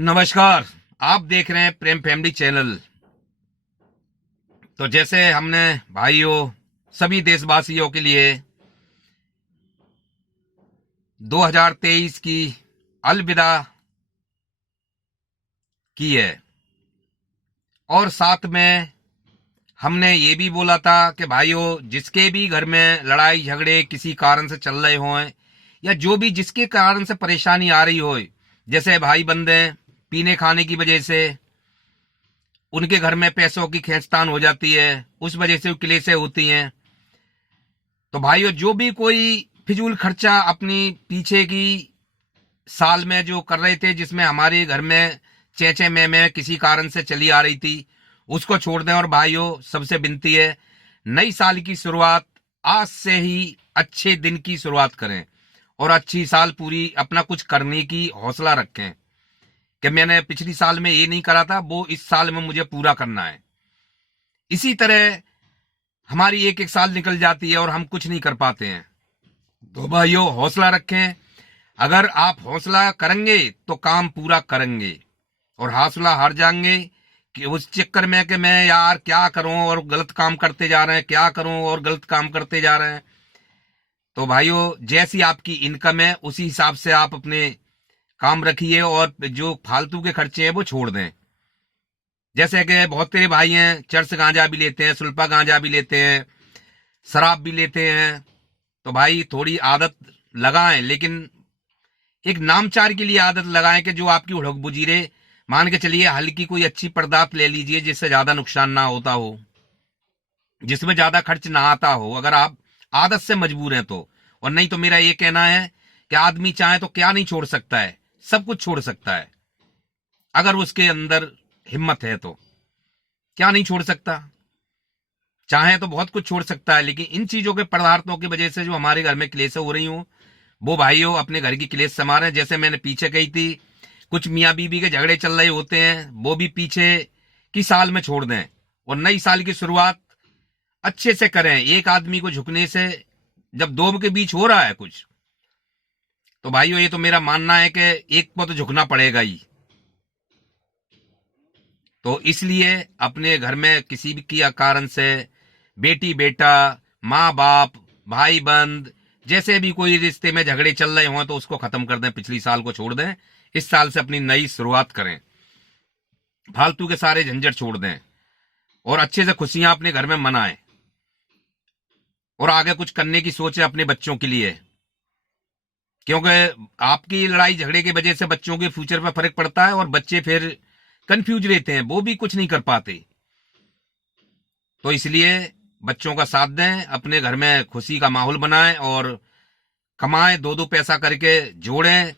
नमस्कार। आप देख रहे हैं प्रेम फैमिली चैनल। तो जैसे हमने भाइयों सभी देशवासियों के लिए 2023 की अलविदा की है और साथ में हमने ये भी बोला था कि भाइयों जिसके भी घर में लड़ाई झगड़े किसी कारण से चल रहे हों या जो भी जिसके कारण से परेशानी आ रही हो, जैसे भाई बंदे पीने खाने की वजह से उनके घर में पैसों की खींचतान हो जाती है, उस वजह से क्लेशें होती हैं। तो भाइयों जो भी कोई फिजूल खर्चा अपनी पीछे की साल में जो कर रहे थे, जिसमें हमारे घर में चेचे में किसी कारण से चली आ रही थी, उसको छोड़ दें। और भाइयों सबसे विनती है, नई साल की शुरुआत आज से ही अच्छे दिन की शुरुआत करें और अच्छी साल पूरी अपना कुछ करने की हौसला रखें कि मैंने पिछली साल में ये नहीं करा था, वो इस साल में मुझे पूरा करना है। इसी तरह हमारी एक एक साल निकल जाती है और हम कुछ नहीं कर पाते हैं। तो भाइयों हौसला रखें। अगर आप हौसला करेंगे तो काम पूरा करेंगे और हौसला हार जाएंगे कि उस चक्कर में कि मैं यार क्या करूं और गलत काम करते जा रहे हैं, क्या करूं और गलत काम करते जा रहे हैं। तो भाइयों जैसी आपकी इनकम है उसी हिसाब से आप अपने काम रखिए और जो फालतू के खर्चे हैं वो छोड़ दें। जैसे कि बहुत तेरे भाई हैं चरस गांजा भी लेते हैं, सुल्फा गांजा भी लेते हैं, शराब भी लेते हैं। तो भाई थोड़ी आदत लगाएं, लेकिन एक नामचार के लिए आदत लगाएं कि जो आपकी उड़क बुजीरे। मान के चलिए हल्की कोई अच्छी पदार्थ ले लीजिए जिससे ज्यादा नुकसान ना होता हो, जिसमें ज्यादा खर्च ना आता हो, अगर आप आदत से मजबूर हैं तो। और नहीं तो मेरा ये कहना है कि आदमी चाहे तो क्या नहीं छोड़ सकता है, सब कुछ छोड़ सकता है अगर उसके अंदर हिम्मत है। तो क्या नहीं छोड़ सकता, चाहे तो बहुत कुछ छोड़ सकता है। लेकिन इन चीजों के पदार्थों की वजह से जो हमारे घर में क्लेशें हो रही हूं, वो भाइयों अपने घर की क्लेश संभालें। जैसे मैंने पीछे कही थी, कुछ मियाँ बीबी के झगड़े चल रहे होते हैं, वो भी पीछे की साल में छोड़ दें और नई साल की शुरुआत अच्छे से करें। एक आदमी को झुकने से, जब दो के बीच हो रहा है कुछ, तो भाइयों ये तो मेरा मानना है कि एक को तो झुकना पड़ेगा ही। तो इसलिए अपने घर में किसी भी की कारण से बेटी बेटा, माँ बाप, भाई बंद, जैसे भी कोई रिश्ते में झगड़े चल रहे हों तो उसको खत्म कर दें, पिछली साल को छोड़ दें, इस साल से अपनी नई शुरुआत करें, फालतू के सारे झंझट छोड़ दें और अच्छे से खुशियां अपने घर में मनाएं और आगे कुछ करने की सोचें अपने बच्चों के लिए। क्योंकि आपकी लड़ाई झगड़े की वजह से बच्चों के फ्यूचर पर फर्क पड़ता है और बच्चे फिर कंफ्यूज रहते हैं, वो भी कुछ नहीं कर पाते। तो इसलिए बच्चों का साथ दें, अपने घर में खुशी का माहौल बनाएं और कमाएं, दो दो पैसा करके जोड़ें,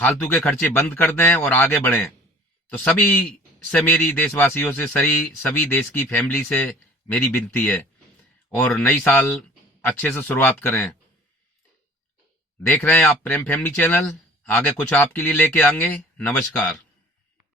फालतू के खर्चे बंद कर दें और आगे बढ़ें। तो सभी से मेरी देशवासियों से, सभी देश की फैमिली से मेरी विनती है और नई साल अच्छे से शुरुआत करें। देख रहे हैं आप प्रेम फैमिली चैनल, आगे कुछ आपके लिए लेके आएंगे। नमस्कार।